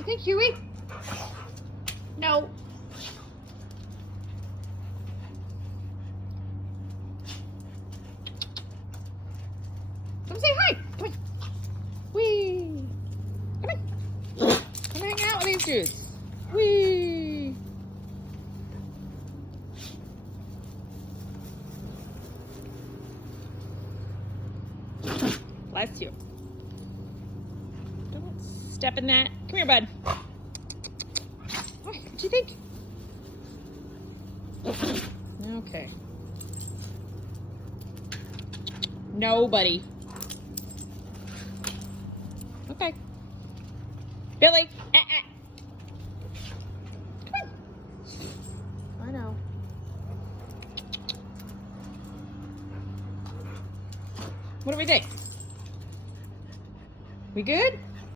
you think, Huey? No. Come say hi. Come on. Whee. Come on. Come hang out with these dudes. Whee. Bless you. Don't step in that. Come here, bud. What do you think? Okay. Nobody. Okay. Billy. Come on. I know. What do we think? We good?